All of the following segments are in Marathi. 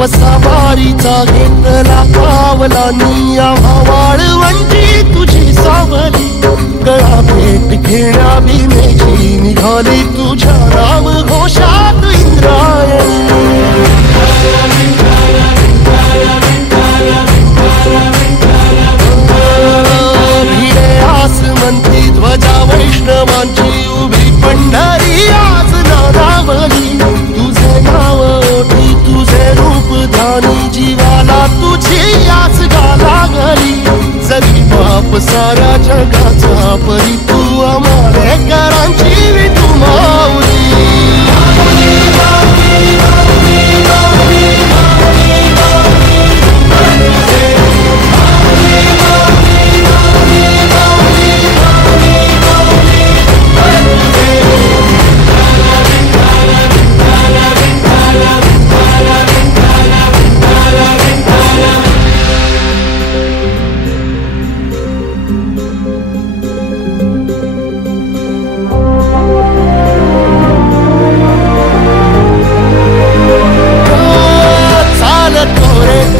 वसावारीचा घेतला पावला निया वाळवंटी तुझी सावली गळा भेट घेण्या भीमेची निघाली तुझ्या नाम घोषात इंद्रायणी भिडे आसमंती ध्वजा वैष्णवांची उभी पंढरी आज नादावली तुझे नाव ओठी तुझे रूप ध्यानी जीवाला तुझी आस गा लागली जरी बाप साऱ्या जगाचा परी तू आमालेकरांची विठू माऊली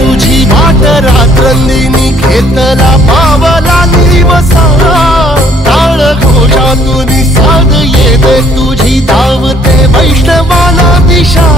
तुझी वाट रात्रंदिनी घेतला पावला निवसा टाळ घोषातून साध येते तुझी धावते वैष्णवाला दिशा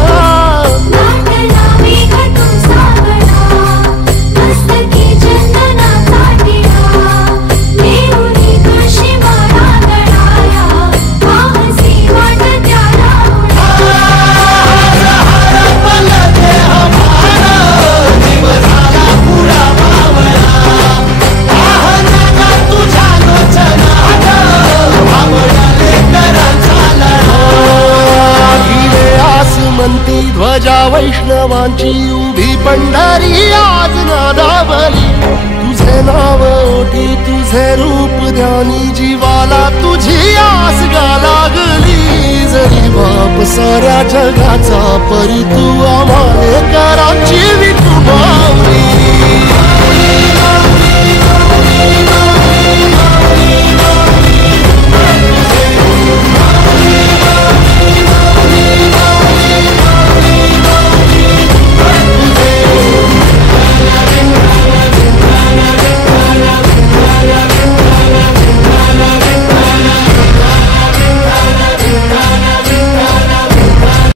ध्वजा वैष्णवांची उभी पंढरी आज नादावली तुझे नाव ओठी तुझे रूप ध्यानी जीवाला तुझी आस गा लागली जरी बाप साऱ्या जगाचा परी तू आमालेकरांची